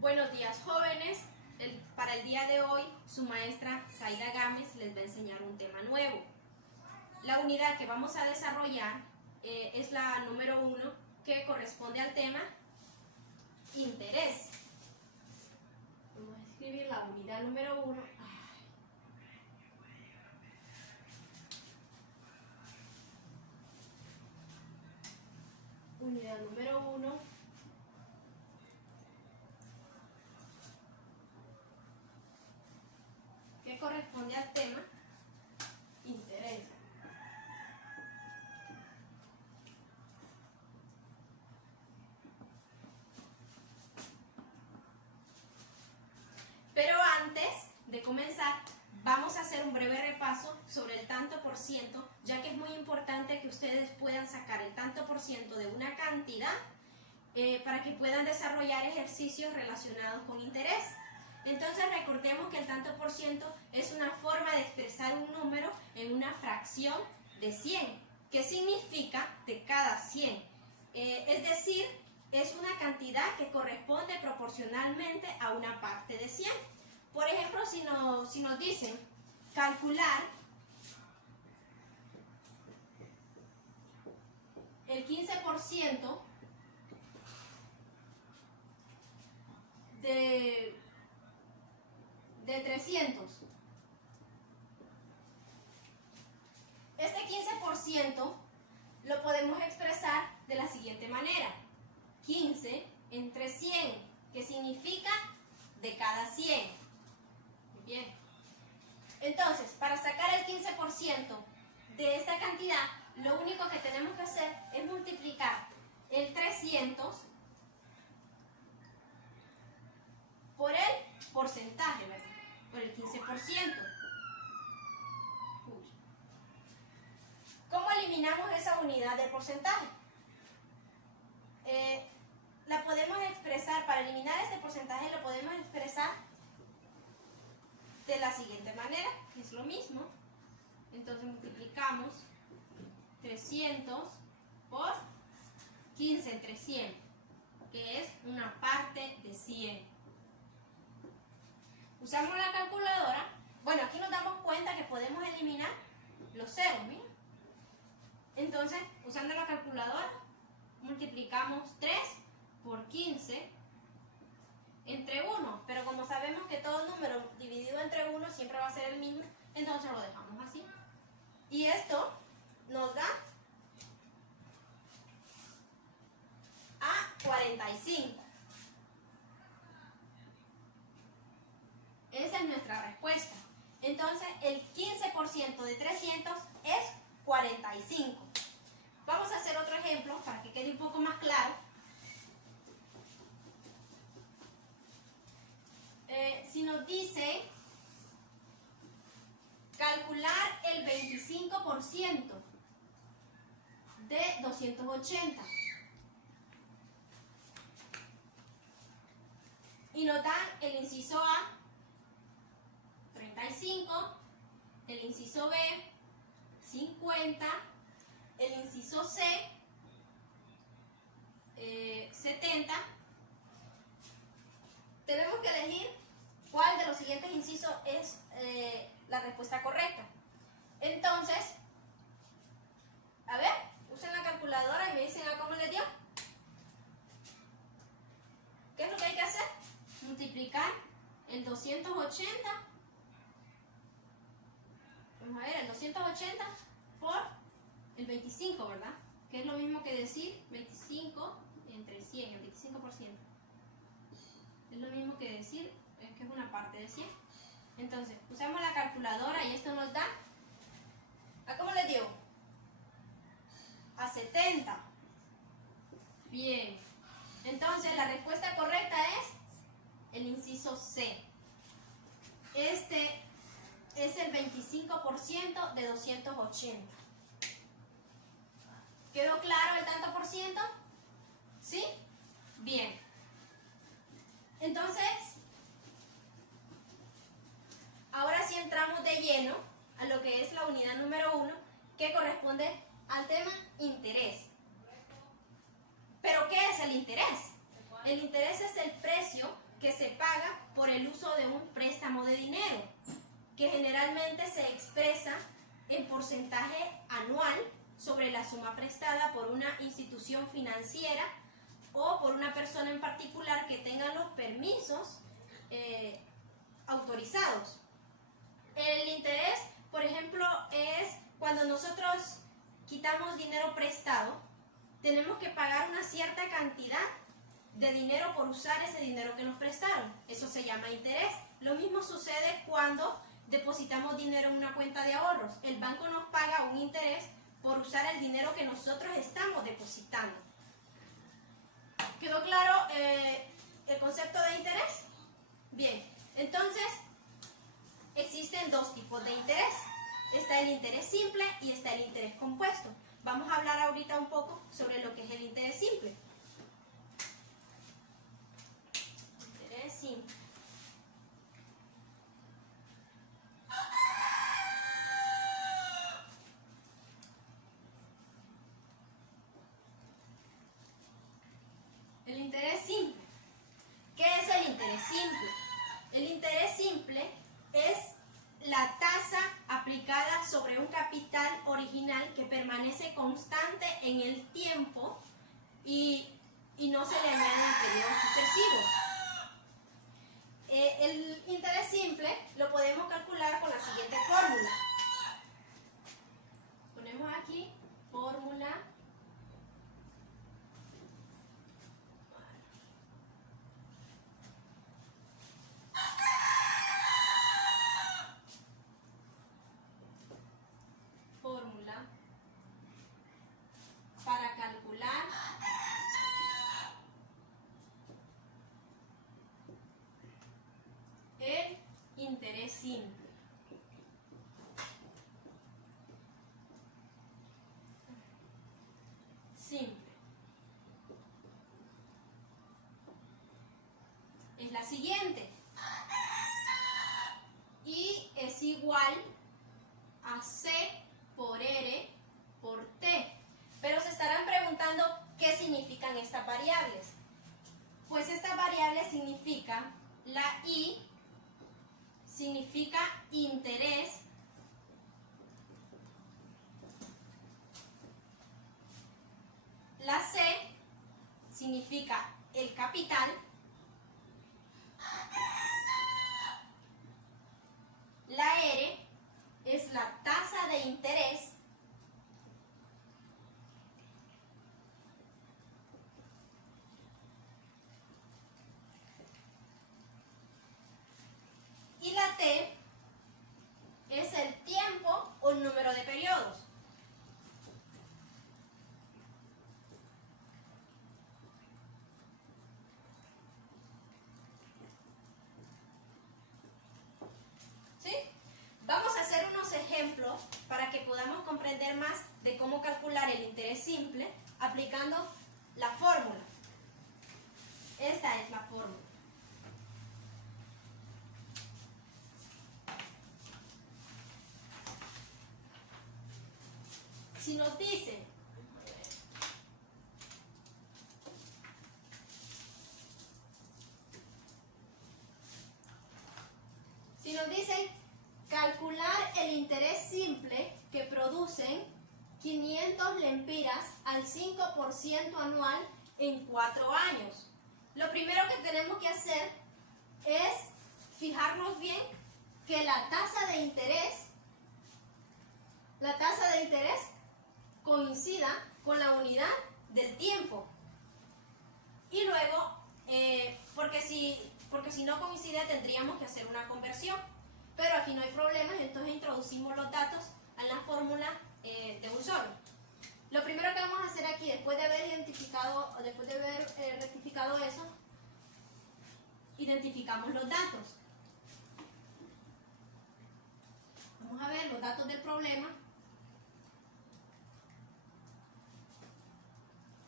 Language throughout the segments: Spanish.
Buenos días, jóvenes. Para el día de hoy, su maestra Zaida Gámez les va a enseñar un tema nuevo. La unidad que vamos a desarrollar es la número 1, que corresponde al tema interés. Vamos a escribir la unidad número 1. Unidad número 1. Que corresponde al tema interés. Pero antes de comenzar, vamos a hacer un breve repaso sobre el tanto por ciento, ya que es muy importante que ustedes puedan sacar el tanto por ciento de una cantidad para que puedan desarrollar ejercicios relacionados con interés. Entonces recordemos que el tanto por ciento es una forma de expresar un número en una fracción de 100. ¿Qué significa de cada 100? Es decir, es una cantidad que corresponde proporcionalmente a una parte de 100. Por ejemplo, si nos dicen calcular el 15% de 300. Este 15% lo podemos expresar de la siguiente manera. 15 entre 100, que significa de cada 100. Bien. Entonces, para sacar el 15% de esta cantidad, lo único que tenemos que hacer es multiplicar el 300 por el porcentaje, ¿verdad? Por el 15%. ¿Cómo eliminamos esa unidad de porcentaje? La podemos expresar, para eliminar este porcentaje lo podemos expresar de la siguiente manera, que es lo mismo. Entonces multiplicamos 300 por 15 entre 100, que es una parte de 100. Usamos la calculadora. Bueno, aquí nos damos cuenta que podemos eliminar los ceros, mira. Entonces, usando la calculadora, multiplicamos 3 por 15 entre 1. Pero como sabemos que todo número dividido entre 1 siempre va a ser el mismo, entonces lo dejamos así. Y esto nos da a 45. Esa es nuestra respuesta. Entonces, el 15% de 300 es 45. Vamos a hacer otro ejemplo para que quede un poco más claro. Si nos dice calcular el 25% de 280 y nos dan el inciso A 35, el inciso B 50, el inciso C 70, tenemos que elegir cuál de los siguientes incisos es la respuesta correcta. Entonces, a ver, usen la calculadora y me dicen cómo les dio. ¿Qué es lo que hay que hacer? Multiplicar el 280. Vamos a ver, el 280 por el 25, ¿verdad? Que es lo mismo que decir 25 entre 100, el 25%. Es lo mismo que decir que es una parte de 100. Entonces, usamos la calculadora y esto nos da, ¿a cómo les dio? A 70. Bien. Entonces, la respuesta correcta es el inciso C. Este es el 25% de 280. ¿Quedó claro el tanto por ciento? ¿Sí? Bien. Entonces, ahora sí entramos de lleno a lo que es la unidad número 1, que corresponde al tema interés. ¿Pero qué es el interés? El interés es el precio que se paga por el uso de un préstamo de dinero, que generalmente se expresa en porcentaje anual sobre la suma prestada por una institución financiera o por una persona en particular que tenga los permisos autorizados. El interés, por ejemplo, es cuando nosotros quitamos dinero prestado, tenemos que pagar una cierta cantidad de dinero por usar ese dinero que nos prestaron. Eso se llama interés. Lo mismo sucede cuando depositamos dinero en una cuenta de ahorros. El banco nos paga un interés por usar el dinero que nosotros estamos depositando. ¿Quedó claro el concepto de interés? Bien, entonces existen dos tipos de interés. Está el interés simple y está el interés compuesto. Vamos a hablar ahorita un poco sobre lo que es el interés simple. Interés simple. El interés simple. ¿Qué es el interés simple? El interés simple es la tasa aplicada sobre un capital original que permanece constante en el tiempo y no se le añaden periodos sucesivos. El interés simple lo podemos calcular con la siguiente fórmula. Ponemos aquí fórmula. Fórmula para calcular el interés simple. Es la siguiente. Y es igual a C por R por T. Pero se estarán preguntando qué significan estas variables. Pues esta variable significa, la I significa interés, la C significa el capital, la R es la tasa de interés y la T es el tiempo o el número de periodos. ¿Sí? Vamos a hacer unos ejemplos para que podamos comprender más de cómo calcular el interés simple aplicando la fórmula. Esta es la fórmula. Si nos dicen, calcular el interés simple que producen 500 lempiras al 5% anual en 4 años. Lo primero que tenemos que hacer es fijarnos bien que la tasa de interés coincida con la unidad del tiempo. Y luego, porque si no coincide tendríamos que hacer una conversión. Pero aquí no hay problemas, entonces introducimos los datos a la fórmula de un solo. Lo primero que vamos a hacer aquí, después de haber rectificado eso, identificamos los datos. Vamos a ver los datos del problema.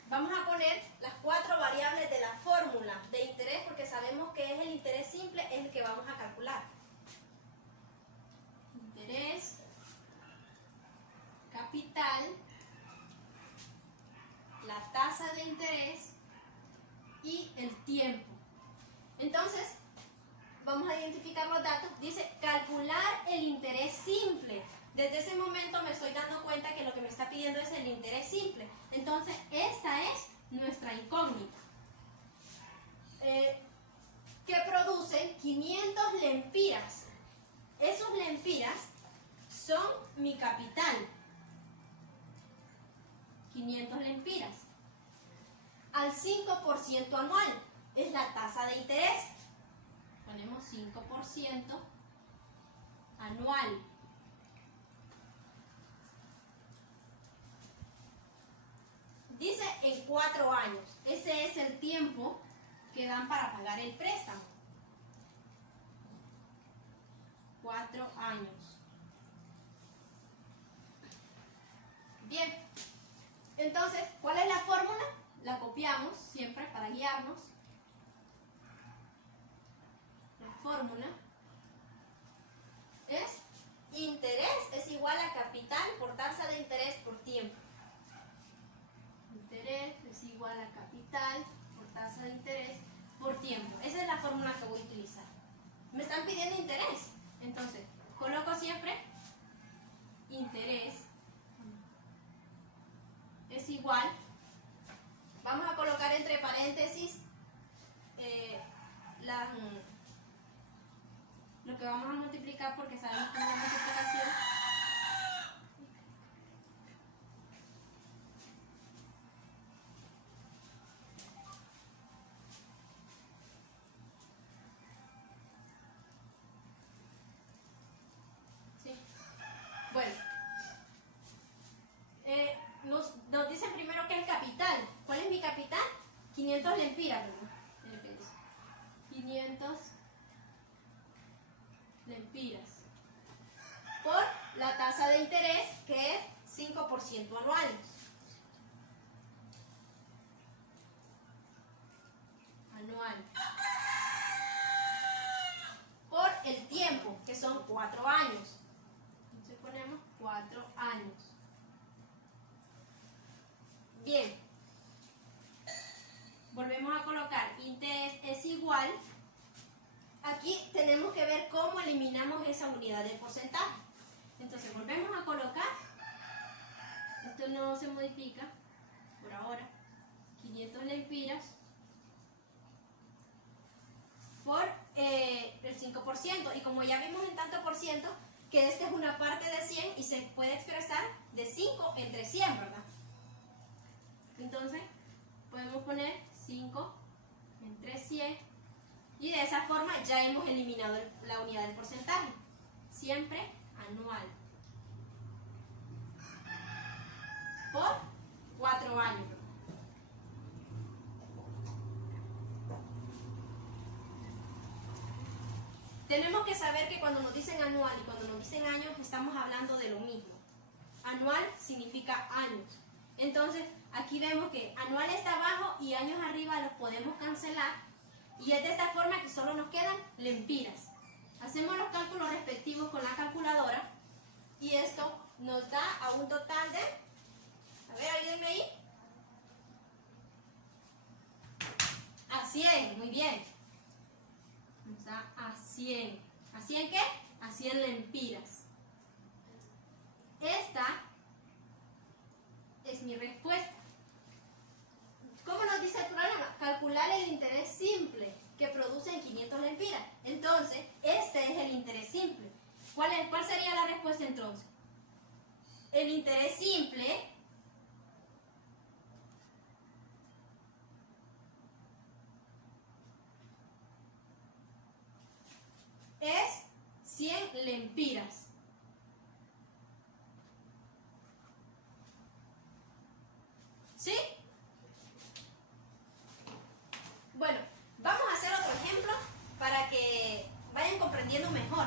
Vamos a poner las 4 variables de la fórmula de interés porque sabemos que es el interés simple, es el que vamos a calcular. Interés, capital, la tasa de interés y el tiempo. Entonces, vamos a identificar los datos. Dice calcular el interés simple. Desde ese momento me estoy dando cuenta que lo que me está pidiendo es el interés simple. Entonces, esta es nuestra incógnita. Que producen 500 lempiras. Esos lempiras son mi capital. 500 lempiras. Al 5% anual. Es la tasa de interés. Ponemos 5% anual. Dice en 4 años. Ese es el tiempo que dan para pagar el préstamo. 4 años. Bien. Entonces, ¿cuál es la fórmula? La copiamos siempre para guiarnos. La fórmula es interés es igual a capital por tasa de interés por tiempo. Interés es igual a capital por tasa de interés por tiempo. Esa es la fórmula que voy a utilizar. Me están pidiendo interés. Entonces, coloco siempre interés es igual. Vamos a colocar entre paréntesis lo que vamos a multiplicar porque sabemos que es una multiplicación. ¿Sí? Bueno, nos dicen primero que es capital. ¿Cuál es mi capital? 500 lempiras, ¿verdad? 500 lempiras por la tasa de interés que es 5% anual. Por el tiempo, que son 4 años. Entonces ponemos 4 años. Bien. Volvemos a colocar interés es igual. Aquí tenemos que ver cómo eliminamos esa unidad del porcentaje. Entonces volvemos a colocar. Esto no se modifica por ahora. 500 lempiras por el 5%. Y como ya vimos en tanto por ciento, que esta es una parte de 100 y se puede expresar de 5 entre 100, ¿verdad? Entonces podemos poner 5 entre 100 y de esa forma ya hemos eliminado la unidad del porcentaje. Siempre anual. Por 4 años. Tenemos que saber que cuando nos dicen anual y cuando nos dicen años estamos hablando de lo mismo. Anual significa años. Entonces, aquí vemos que anual está abajo y años arriba los podemos cancelar. Y es de esta forma que solo nos quedan lempiras. Hacemos los cálculos respectivos con la calculadora. Y esto nos da a un total de... A ver, ayúdenme ahí. A 100, muy bien. Nos da a 100. ¿A 100 qué? A 100 lempiras. Esta es mi respuesta. ¿Cómo nos dice el problema? Calcular el interés simple que produce en 500 lempiras. Entonces, este es el interés simple. ¿Cuál sería la respuesta entonces? El interés simple es 100 lempiras. ¿Sí? Bueno, vamos a hacer otro ejemplo para que vayan comprendiendo mejor.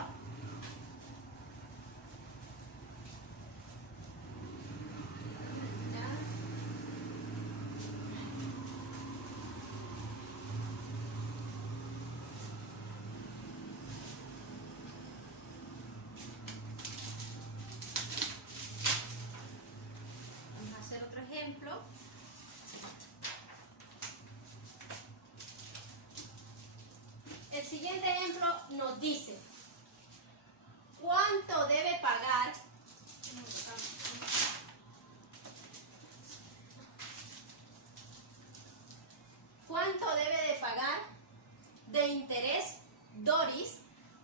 Vamos a hacer otro ejemplo. nos dice cuánto debe pagar de interés Doris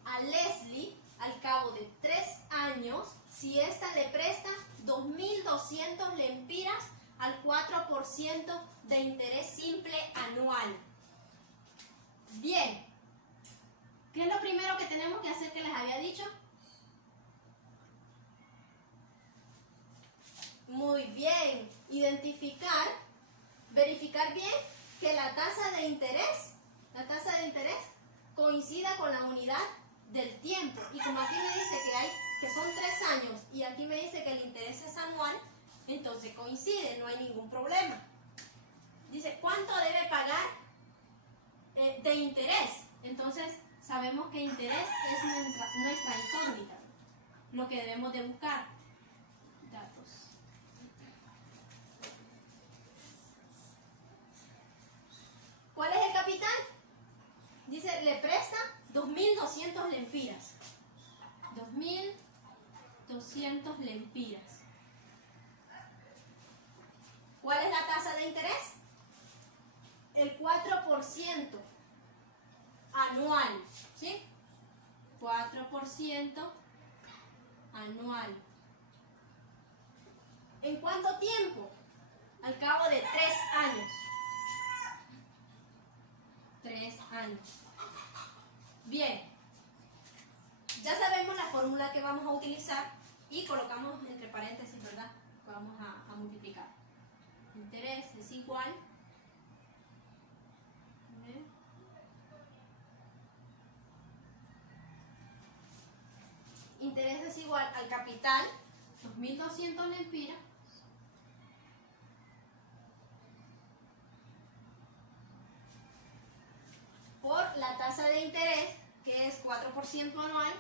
a Leslie al cabo de 3 años si ésta le presta 2.200 lempiras al 4% de interés simple anual. Bien, ¿qué es lo primero que tenemos que hacer que les había dicho? Muy bien, verificar bien que la tasa de interés coincida con la unidad del tiempo. Y como aquí me dice que son 3 años y aquí me dice que el interés es anual, entonces coincide, no hay ningún problema. Dice, ¿cuánto debe pagar de interés? Entonces, sabemos que interés es nuestra incógnita, lo que debemos de buscar. Datos. ¿Cuál es el capital? Dice, le presta 2.200 lempiras. 2.200 lempiras. ¿Cuál es la tasa de interés? El 4% anual, ¿sí? 4% anual. ¿En cuánto tiempo? Al cabo de 3 años. 3 años. Bien. Ya sabemos la fórmula que vamos a utilizar y colocamos entre paréntesis, ¿verdad? Vamos a multiplicar. Interés es igual. Interés es igual al capital, 2.200 lempiras, por la tasa de interés, que es 4% anual,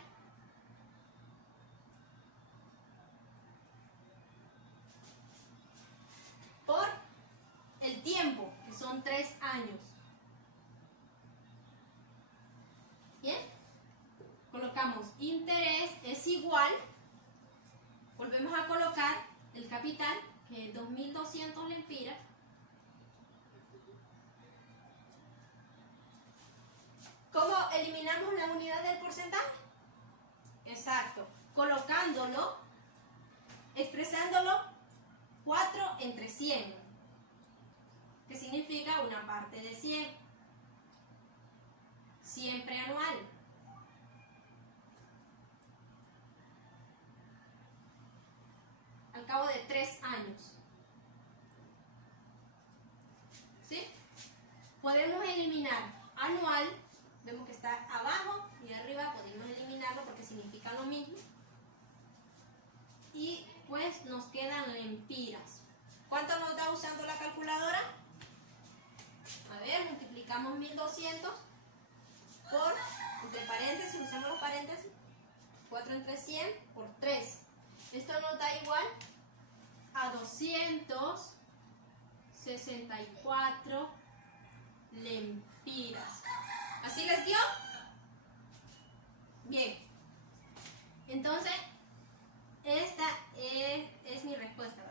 por el tiempo, que son 3 años. ¿Bien? Colocamos interés es igual, volvemos a colocar el capital, que es 2.200 lempiras, ¿cómo eliminamos la unidad del porcentaje? Exacto, colocándolo, expresándolo 4 entre 100, que significa una parte de 100, siempre anual. Al cabo de 3 años. ¿Sí? Podemos eliminar anual, vemos que está abajo y arriba, podemos eliminarlo porque significa lo mismo. Y pues nos quedan lempiras. ¿Cuánto nos da usando la calculadora? A ver, multiplicamos 1.200 por, entre paréntesis, usamos los paréntesis, 4 entre 100 por 3. Esto nos da igual a 264 lempiras. ¿Así les dio? Bien. Entonces, esta es mi respuesta.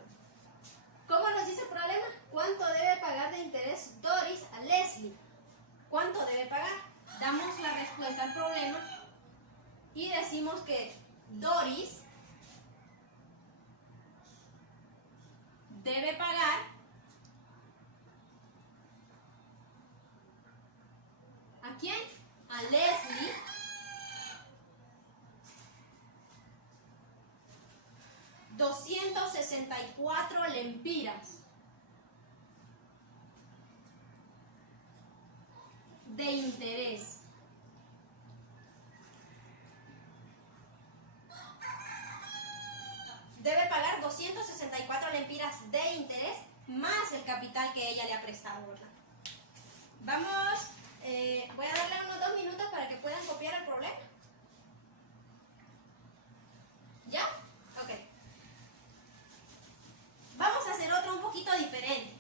¿Cómo nos dice el problema? ¿Cuánto debe pagar de interés Doris a Leslie? ¿Cuánto debe pagar? Damos la respuesta al problema y decimos que Doris debe pagar ¿a quién? A Leslie $264 lempiras de interés. Debe pagar 264 lempiras de interés más el capital que ella le ha prestado, ¿verdad? Vamos, voy a darle unos 2 minutos para que puedan copiar el problema. ¿Ya? Ok. Vamos a hacer otro un poquito diferente.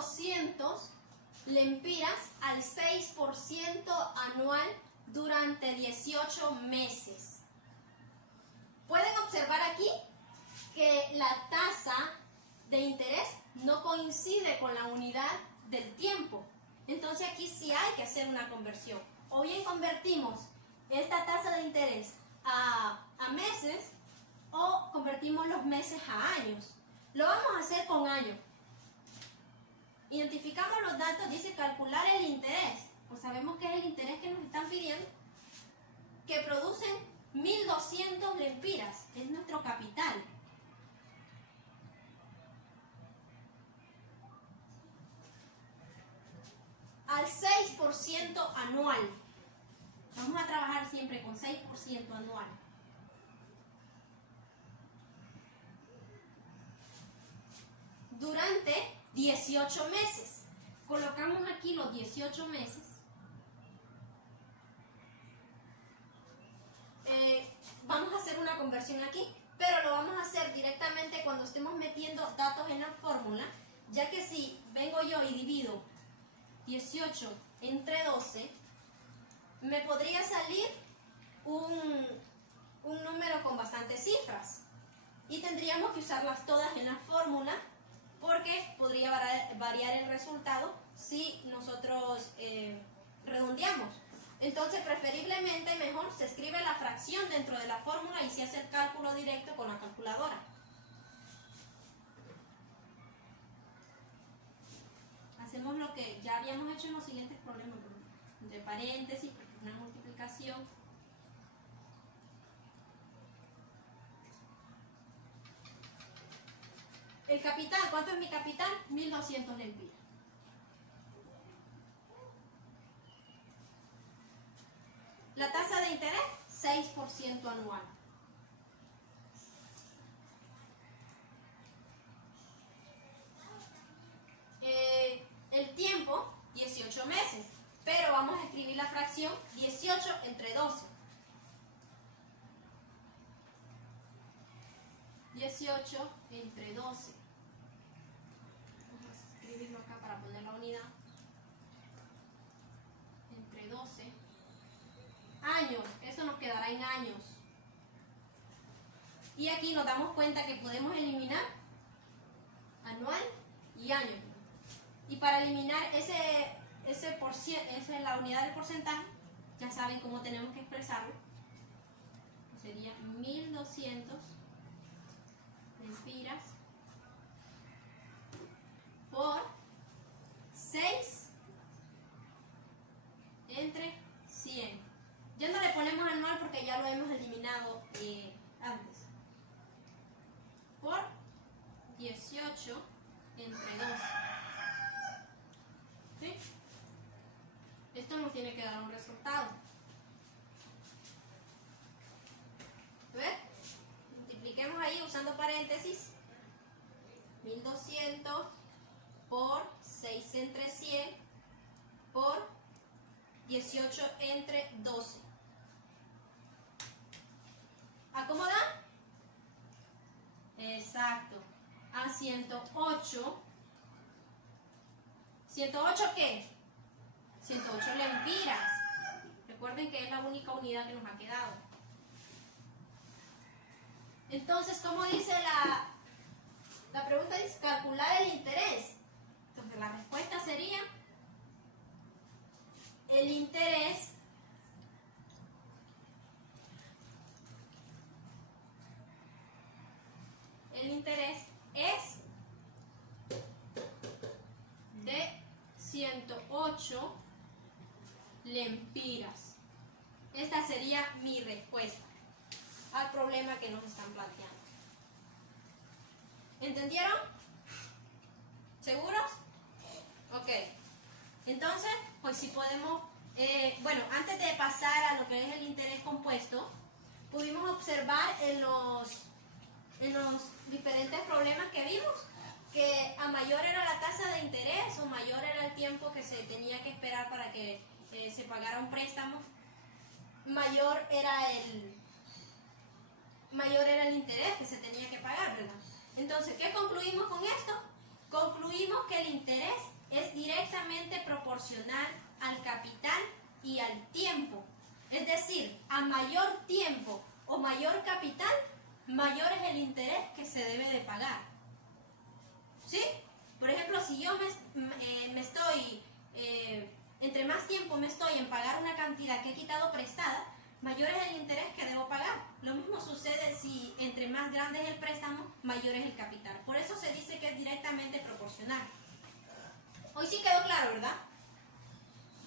1.200 lempiras al 6% anual durante 18 meses. Pueden observar aquí que la tasa de interés no coincide con la unidad del tiempo. Entonces aquí sí hay que hacer una conversión. O bien convertimos esta tasa de interés a meses o convertimos los meses a años. Lo vamos a hacer con años. Identificamos los datos, dice calcular el interés. Pues sabemos que es el interés que nos están pidiendo, que producen 1.200 lempiras. Es nuestro capital. Al 6% anual. Vamos a trabajar siempre con 6% anual. Durante 18 meses. Colocamos aquí los 18 meses. Vamos a hacer una conversión aquí, pero lo vamos a hacer directamente cuando estemos metiendo datos en la fórmula, ya que si vengo yo y divido 18 entre 12, me podría salir un número con bastantes cifras y tendríamos que usarlas todas en la fórmula porque podría variar el resultado si nosotros redondeamos. Entonces preferiblemente mejor se escribe la fracción dentro de la fórmula y se hace el cálculo directo con la calculadora. Hacemos lo que ya habíamos hecho en los siguientes problemas, entre paréntesis, porque es una multiplicación. El capital, ¿cuánto es mi capital? 1.200 lempiras. La tasa de interés, 6% anual. El tiempo, 18 meses, pero vamos a escribir la fracción 18 entre 12. 18 entre 12. Vamos a escribirlo acá para poner la unidad. Entre 12. Años, eso nos quedará en años. Y aquí nos damos cuenta que podemos eliminar anual y año. Y para eliminar la unidad del porcentaje, ya saben cómo tenemos que expresarlo. Sería 1.200 lempiras por 6 entre 100. Ya no le ponemos anual porque ya lo hemos eliminado antes. Por 18 entre 12. ¿Sí? Esto nos tiene que dar un resultado. ¿Ves? Multipliquemos ahí usando paréntesis. 1.200 por 6 entre 100 por 18 entre 12. ¿A cómo da? Exacto. A 108. ¿108 qué? 108 lempiras. Recuerden que es la única unidad que nos ha quedado. Entonces, ¿cómo dice la pregunta? Dice calcular el interés. Entonces, la respuesta sería el interés es de 108 lempiras. Esta sería mi respuesta al problema que nos están planteando. ¿Entendieron? ¿Seguros? Ok. Entonces, pues si podemos, bueno, antes de pasar a lo que es el interés compuesto, pudimos observar en los diferentes problemas que vimos que a mayor era la tasa de interés o mayor era el tiempo que se tenía que esperar para que se pagara un préstamo, mayor era el interés que se tenía que pagar, ¿verdad? Entonces, ¿qué concluimos con esto? Concluimos que el interés es directamente proporcional al capital y al tiempo. Es decir, a mayor tiempo o mayor capital, mayor es el interés que se debe de pagar. ¿Sí? Por ejemplo, si yo entre más tiempo me estoy en pagar una cantidad que he quitado prestada, mayor es el interés que debo pagar. Lo mismo sucede si entre más grande es el préstamo, mayor es el capital. Por eso se dice que es directamente proporcional. Hoy sí quedó claro, ¿verdad?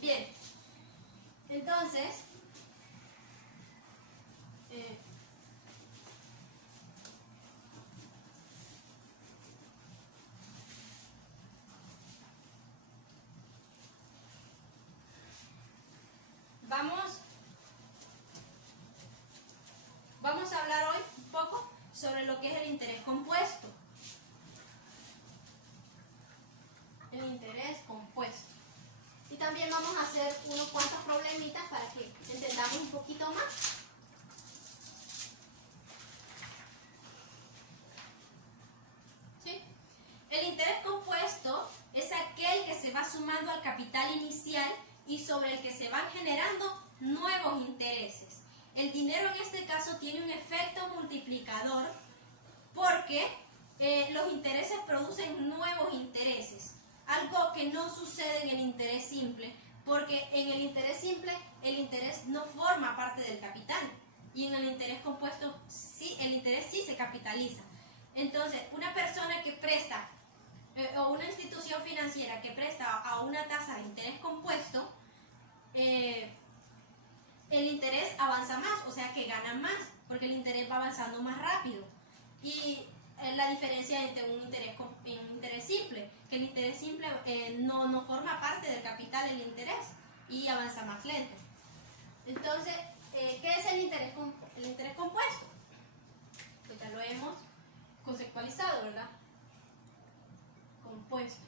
Bien. Entonces, vamos a hablar hoy un poco sobre lo que es el interés compuesto. El interés compuesto. Y también vamos a hacer unos cuantos problemitas para que entendamos un poquito más. ¿Sí? El interés compuesto es aquel que se va sumando al capital inicial y sobre el que se van generando nuevos intereses. El dinero en este caso tiene un efecto multiplicador porque los intereses producen nuevos intereses. Algo que no sucede en el interés simple, porque en el interés simple el interés no forma parte del capital y en el interés compuesto sí, el interés sí se capitaliza. Entonces, una persona que presta o una institución financiera que presta a una tasa de interés compuesto, el interés avanza más, o sea que gana más, porque el interés va avanzando más rápido. Y la diferencia entre un interés simple, que el interés simple no forma parte del capital del interés y avanza más lento. Entonces, ¿qué es el interés compuesto? Pues ya lo hemos conceptualizado, ¿verdad? Compuesto.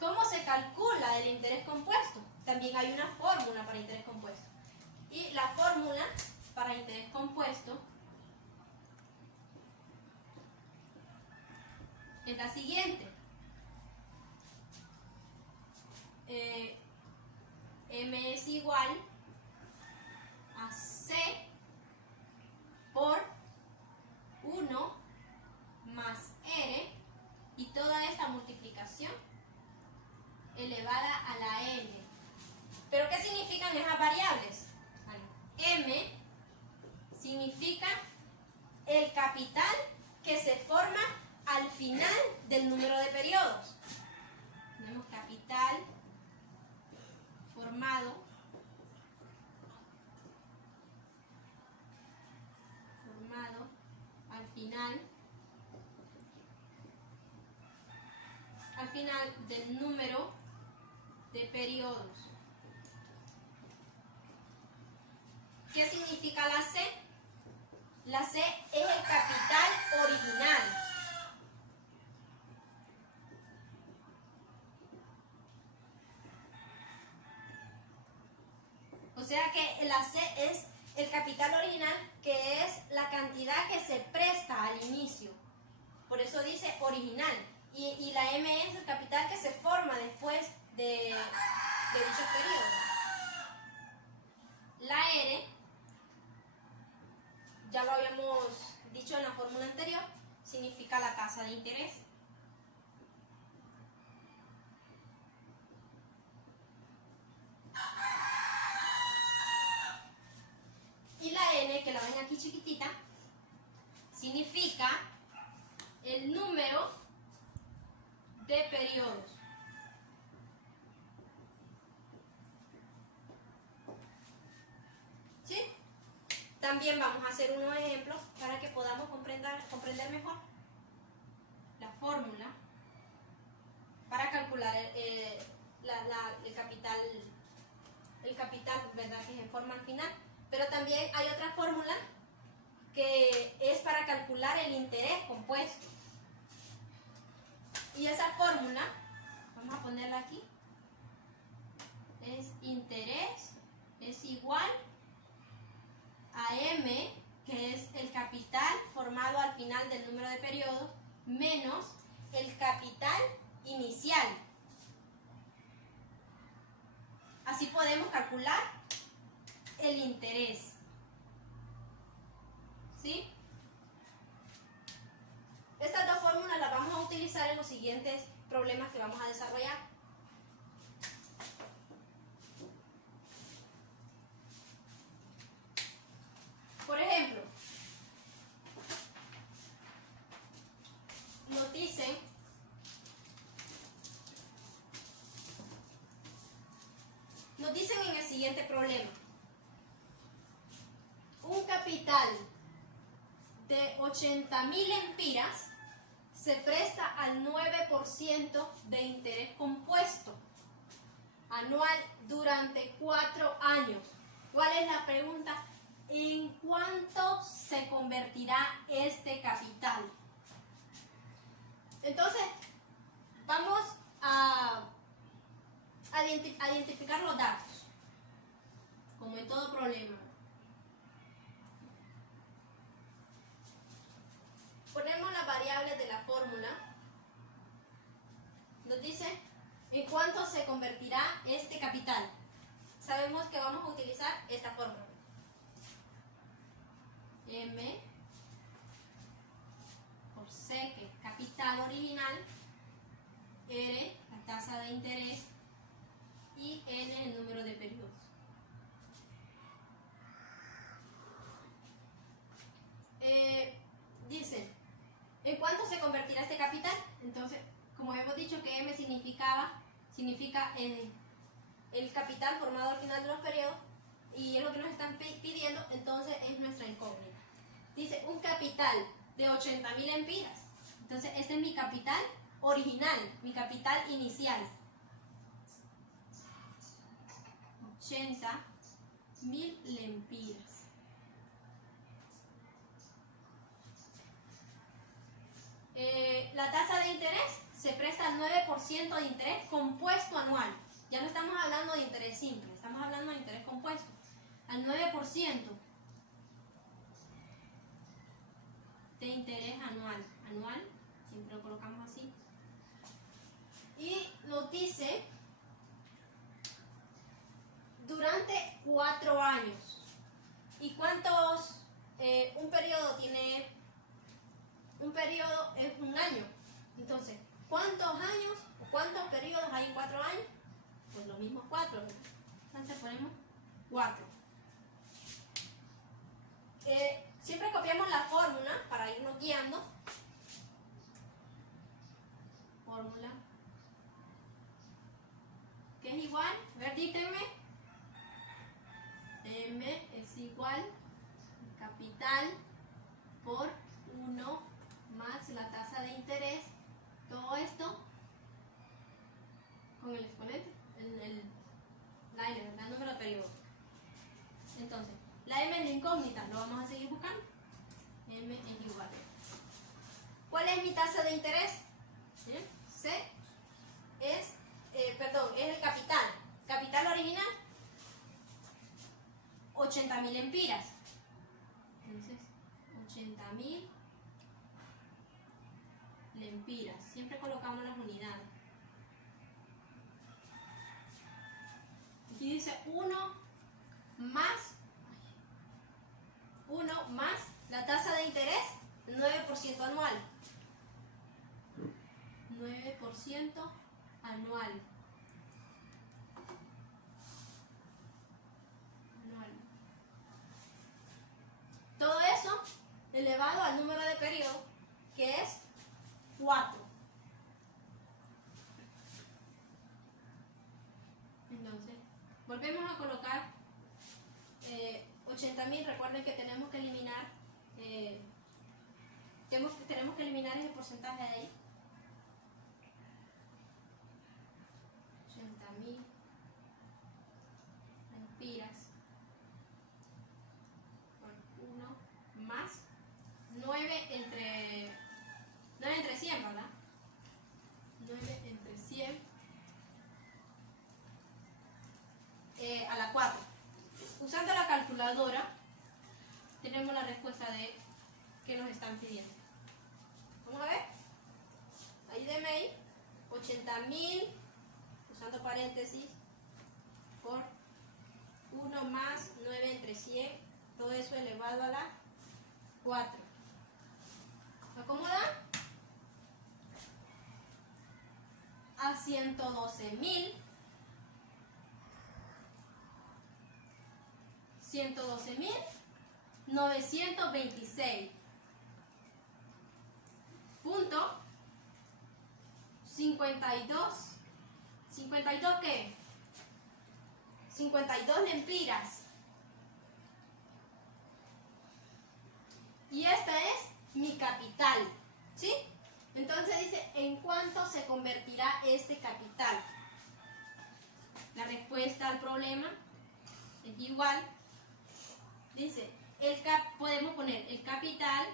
¿Cómo se calcula el interés compuesto? También hay una fórmula para interés compuesto. Y la fórmula para interés compuesto es la siguiente. M es igual a C por 1 más R y toda esta multiplicación elevada a la N. ¿Pero qué significan esas variables? M significa el capital que se forma al final del número de periodos. Tenemos capital formado al final del número de periodos. ¿Qué significa la C? La C es el capital original. O sea que la C es el capital original, que es la cantidad que se presta al inicio. Por eso dice original. Y la M es el capital que se forma después de dichos periodos. La R, ya lo habíamos dicho en la fórmula anterior, significa la tasa de interés. Y la N, que la ven aquí chiquitita, significa el número de periodos. ¿Sí? También vamos a hacer unos ejemplos para que podamos comprender mejor la fórmula para calcular el capital, ¿verdad? Que se forma al final. Pero también hay otra fórmula que es para calcular el interés compuesto. Y esa fórmula, vamos a ponerla aquí, es interés es igual a M, que es el capital formado al final del número de periodos, menos el capital inicial. Así podemos calcular el interés. ¿Sí? Estas dos fórmulas las vamos a utilizar en los siguientes problemas que vamos a desarrollar. Por ejemplo, nos dicen en el siguiente problema, un capital de 80.000 lempiras se presta al 9% de interés compuesto anual durante 4 años. ¿Cuál es la pregunta? ¿En cuánto se convertirá este capital? Entonces, vamos a identificar los datos, como en todo problema. Ponemos las variables de la fórmula. Nos dice en cuánto se convertirá este capital. Sabemos que vamos a utilizar esta fórmula. M por C, que es capital original, R, la tasa de interés, y N, el número de periodos. Dice, ¿en cuánto se convertirá este capital? Entonces, como hemos dicho que M significa el capital formado al final de los periodos, y es lo que nos están pidiendo, entonces es nuestra incógnita. Dice, un capital de 80.000 lempiras. Entonces, este es mi capital original, mi capital inicial. 80.000 lempiras. La tasa de interés se presta al 9% de interés compuesto anual. Ya no estamos hablando de interés simple, estamos hablando de interés compuesto. Al 9% de interés anual. Anual, siempre lo colocamos así. Y nos dice durante 4 años. ¿Y cuántos? Un periodo tiene... Un periodo es un año. Entonces, ¿cuántos años o cuántos periodos hay en 4 años? Pues lo mismo 4. Entonces ponemos 4. Siempre copiamos la fórmula para irnos guiando. Fórmula que es igual, a ver, díganme. M es igual capital por 1 más la tasa de interés, todo esto con el exponente, la N, ¿verdad? El número de periodos. Entonces, la M es la incógnita, lo vamos a seguir buscando. M es igual. ¿Cuál es mi tasa de interés? ¿Sí? C es, es el capital. Capital original, 80.000 lempiras. Entonces, 80.000 lempiras. Siempre colocamos las unidades. Aquí dice 1 más la tasa de interés, 9% anual. 9% anual. Todo eso elevado al número de periodos, que es 4. Entonces, volvemos a colocar 80.000. Recuerden que tenemos que eliminar ese porcentaje de ahí. 80.000 lempiras por 1 más 9 entre 100, ¿verdad? 9 entre 100 a la 4. Usando la calculadora tenemos la respuesta de que nos están pidiendo. Vamos a ver. paréntesis, por 1 más 9 entre 100, todo eso elevado a la 4. ¿Cómo da? A 112.926. Punto 52. ¿52 qué? 52 lempiras. Y esta es mi capital, ¿sí? Entonces dice, ¿en cuánto se convertirá este capital? La respuesta al problema es igual. Dice, podemos poner el capital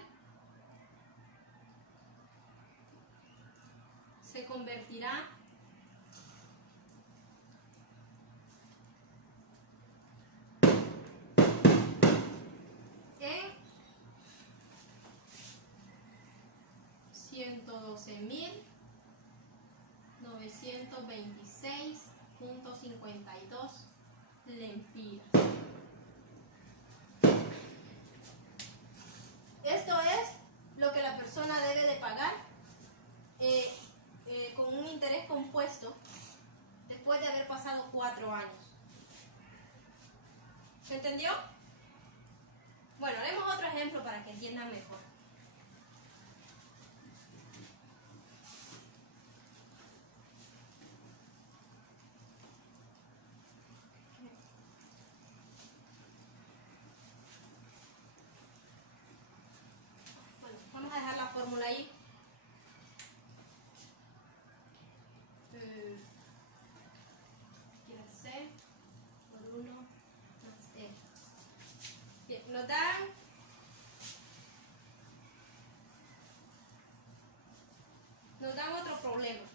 se convertirá en 112.926.52 lempiras. Esto es lo que la persona debe de pagar con un interés compuesto después de haber pasado 4 años. ¿Se entendió? Bueno, haremos otro ejemplo para que entiendan mejor. Bueno, vamos a dejar la fórmula ahí. Quiero hacer por 1 más E. Bien, nos dan otro problema.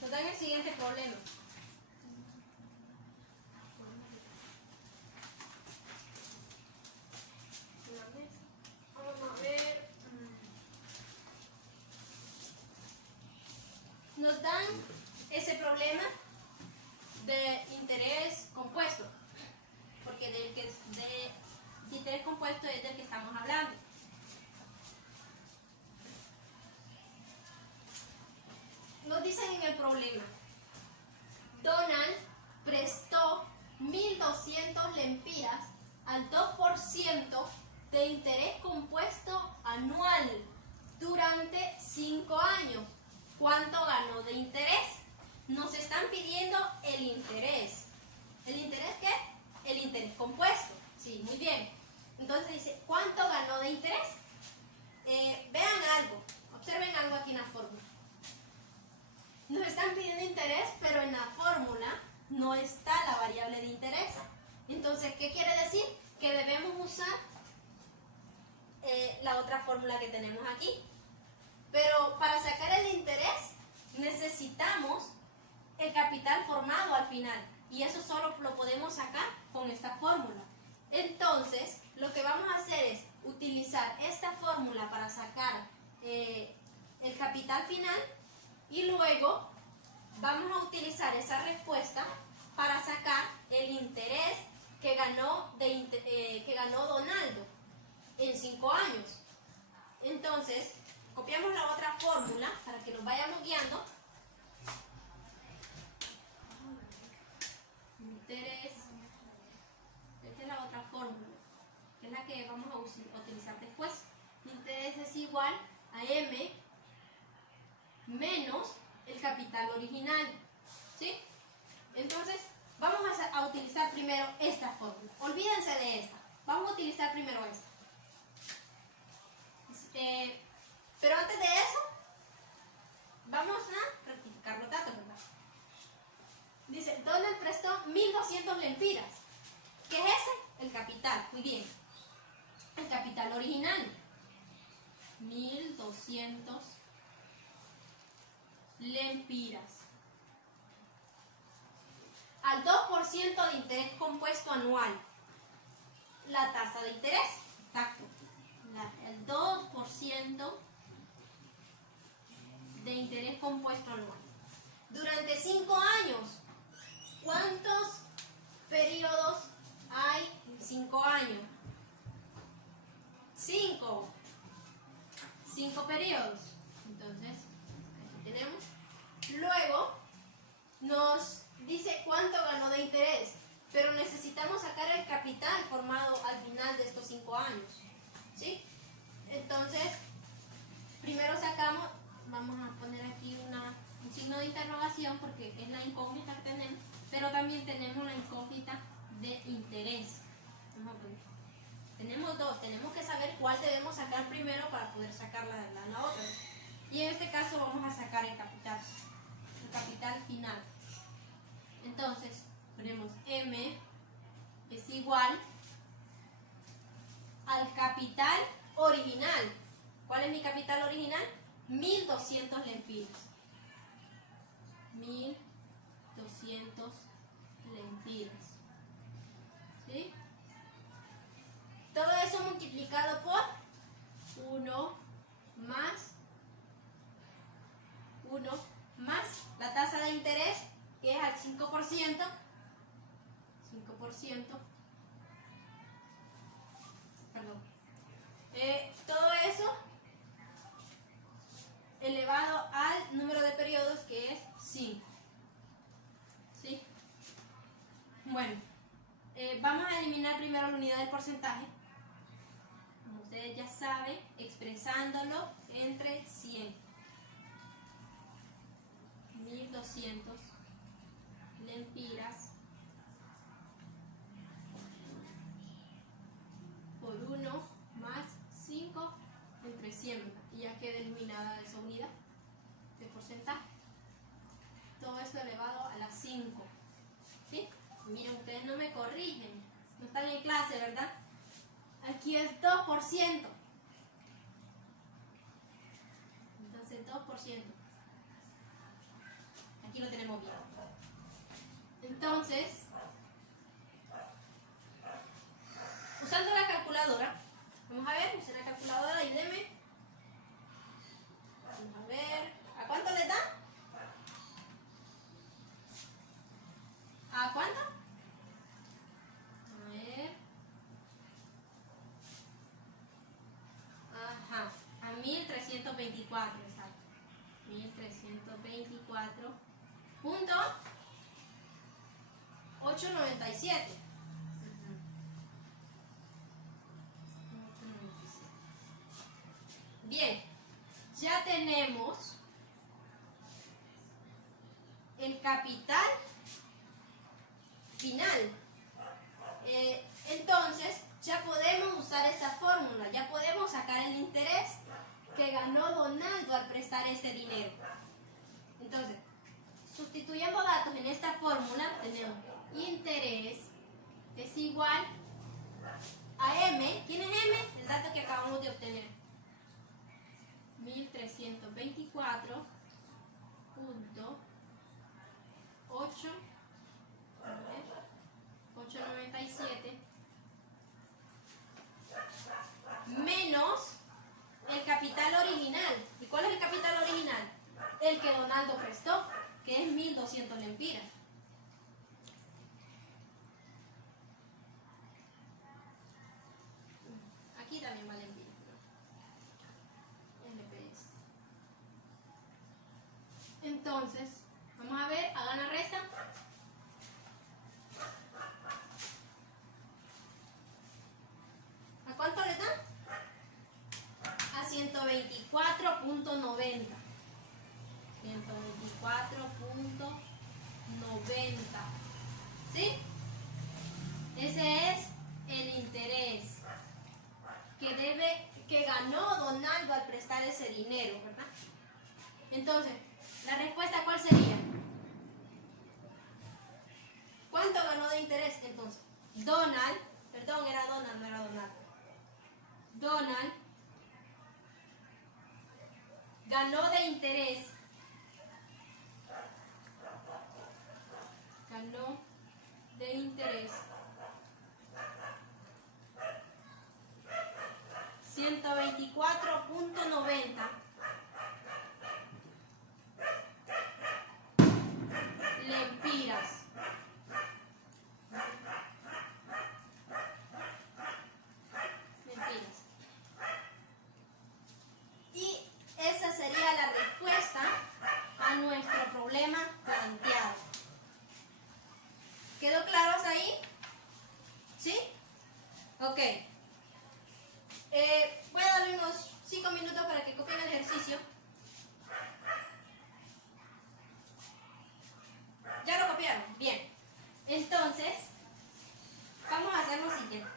Nos dan el siguiente problema. Vamos a ver. Nos dan ese problema de interés compuesto, porque de interés compuesto es del que estamos hablando. Nos dicen en el problema, Donald prestó 1.200 lempiras al 2% de interés compuesto anual durante 5 años. ¿Cuánto ganó de interés? Nos están pidiendo el interés. ¿El interés qué? El interés compuesto. Sí, muy bien. Entonces dice, ¿cuánto ganó de interés? Vean algo, observen algo aquí en la fórmula. Nos están pidiendo interés, pero en la fórmula no está la variable de interés. Entonces, ¿qué quiere decir? Que debemos usar la otra fórmula que tenemos aquí. Pero para sacar el interés necesitamos el capital formado al final. Y eso solo lo podemos sacar con esta fórmula. Entonces, lo que vamos a hacer es utilizar esta fórmula para sacar el capital final. Y luego vamos a utilizar esa respuesta para sacar el interés que ganó Donaldo en 5 años. Entonces, copiamos la otra fórmula para que nos vayamos guiando. Interés. Esta es la otra fórmula, que es la que vamos a utilizar después. Interés es igual a M menos el capital original, ¿sí? Entonces, vamos a utilizar primero esta fórmula. Olvídense de esta. Vamos a utilizar primero esta. Pero antes de eso, vamos a rectificar los datos, ¿verdad? Dice, Donald prestó 1.200 lempiras. ¿Qué es ese? El capital. Muy bien. El capital original. 1.200 lempiras. al 2% de interés compuesto anual. La tasa de interés, exacto, el 2% de interés compuesto anual. Durante 5 años, ¿cuántos periodos hay en 5 años? 5 periodos. Entonces, aquí tenemos. Luego, nos dice cuánto ganó de interés, pero necesitamos sacar el capital formado al final de estos 5 años. ¿Sí? Entonces, primero sacamos, vamos a poner aquí un signo de interrogación porque es la incógnita que tenemos, pero también tenemos la incógnita de interés. Vamos a poner. Tenemos dos, tenemos que saber cuál debemos sacar primero para poder sacar la otra. Y en este caso vamos a sacar el capital final. Entonces, ponemos M es igual al capital original. ¿Cuál es mi capital original? 1.200 lempiras. 1.200 lempiras. ¿Sí? Todo eso multiplicado por 1 más la tasa de interés, que es al 5%. Perdón. Todo eso elevado al número de periodos, que es 5. ¿Sí? Bueno, vamos a eliminar primero la unidad del porcentaje. Como ustedes ya saben, expresándolo entre 100. 1.200 lempiras por 1 más 5 entre 100. Y ya queda eliminada esa unidad de porcentaje. Todo esto elevado a las 5. ¿Sí? Miren, ustedes no me corrigen. No están en clase, ¿verdad? Aquí es 2%. Entonces 2%. Aquí lo tenemos bien. Entonces, usando la calculadora, vamos a ver, usé la calculadora, ayúdenme. Vamos a ver, ¿a cuánto le da? ¿A cuánto? A ver. Ajá, a 1.324, exacto. 1.324.897. Bien, ya tenemos el capital final. Entonces, ya podemos usar esta fórmula, ya podemos sacar el interés que ganó Donaldo al prestar este dinero. Entonces, sustituyendo datos en esta fórmula, tenemos interés es igual a M. ¿Quién es M? El dato que acabamos de obtener. 1.324.897 menos el capital original. ¿Y cuál es el capital original? El que Donaldo prestó, que es 1.200 lempiras. Aquí también va lempiras. LPS. Entonces, vamos a ver, hagan la resta. ¿A cuánto le dan? A 124.90. 124.90. ¿Sí? Ese es el interés que ganó Donaldo al prestar ese dinero, ¿verdad? Entonces, ¿la respuesta cuál sería? ¿Cuánto ganó de interés entonces? Donald, perdón, era Donald, no era Donaldo. Donald ganó de interés de interés 124.90 lempiras. Y esa sería la respuesta a nuestro problema planteado. ¿Quedó claro hasta ahí? ¿Sí? Ok. Voy a darle unos 5 minutos para que copien el ejercicio. ¿Ya lo copiaron? Bien. Entonces, vamos a hacer lo siguiente.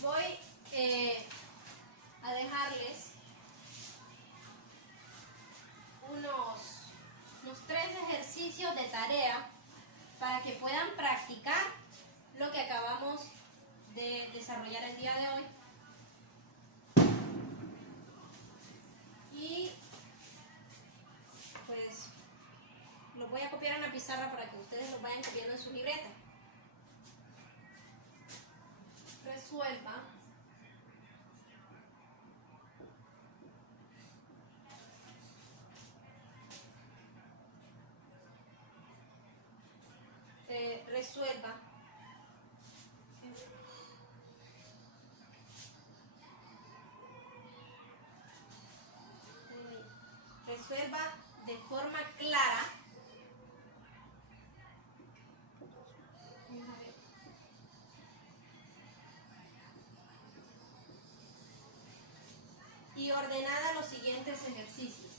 Voy a dejarles unos 3 ejercicios de tarea para que puedan practicar lo que acabamos de desarrollar el día de hoy. Y pues los voy a copiar en la pizarra para que ustedes los vayan copiando en su libreta. Resuelva resuelva de forma clara y ordenada los siguientes ejercicios.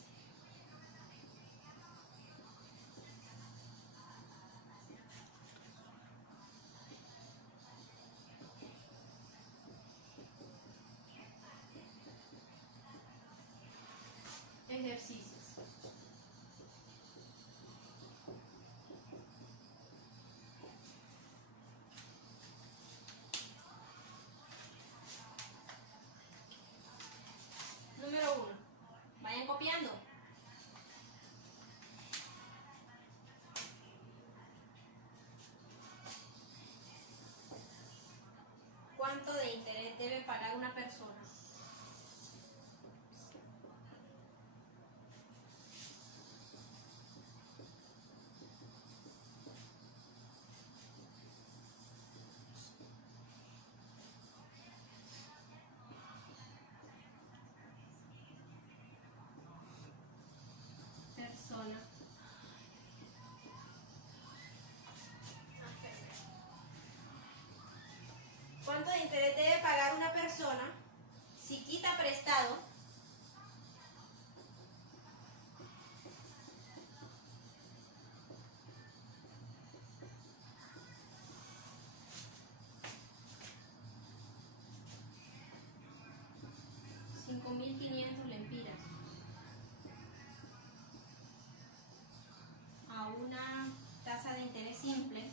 Ejercicios. Número 1. Vayan copiando. ¿Cuánto de interés debe pagar una persona? ¿Cuánto de interés debe pagar una persona si quita prestado $5.500 lempiras a una tasa de interés simple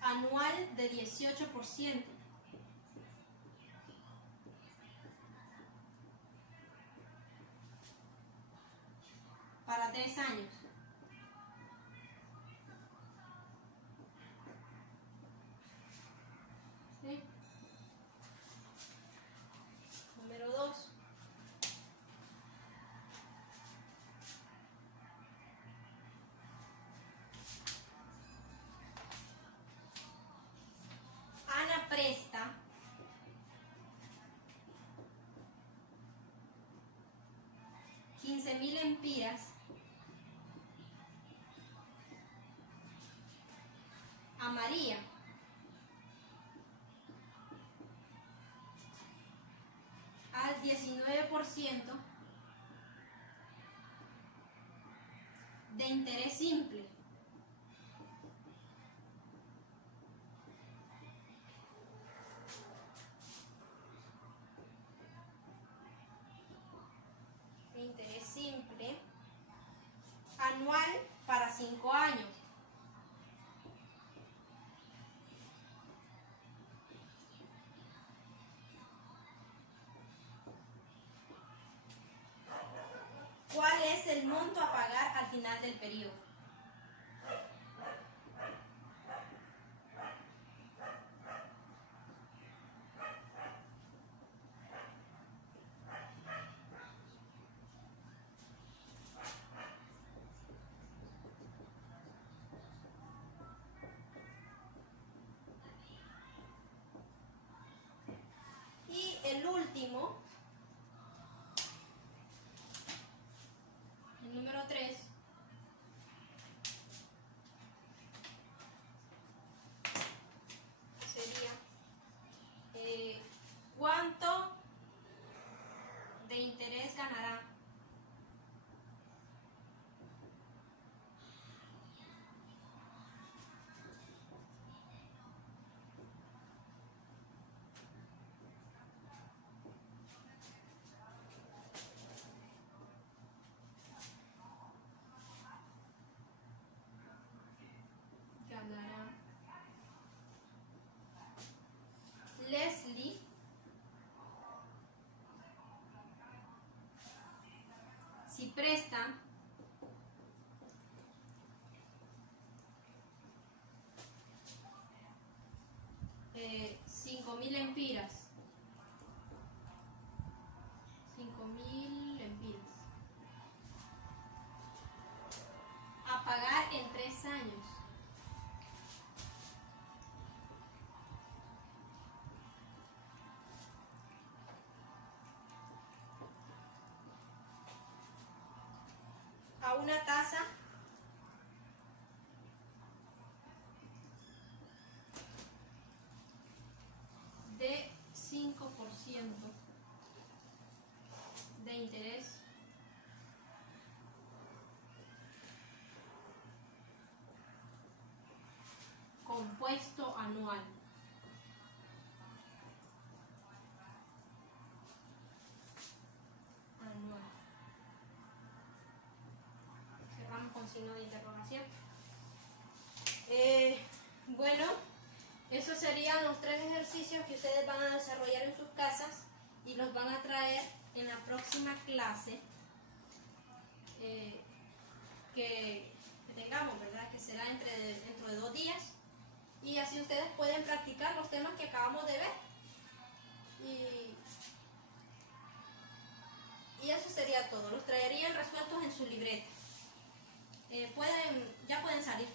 anual de 18% para 3 años. ¿Sí? Número 2. Ana presta $15.000 lempiras a María al 19% de interés simple. es el monto a pagar al final del periodo. Y el último, el número 3, sería ¿cuánto de interés ganará? Ganará Leslie si presta 5.000 lempiras. 5.000 lempiras. A pagar en 3 años. A una tasa de 5% de interés compuesto anual. Cerramos con signo de interrogación. Bueno, esos serían los 3 ejercicios que ustedes van a desarrollar en sus casas y los van a traer en la próxima clase que tengamos, ¿verdad? Que será dentro de 2 días. Y así ustedes pueden practicar los temas que acabamos de ver. Y eso sería todo. Los traerían resueltos en su libreta. Ya pueden salir.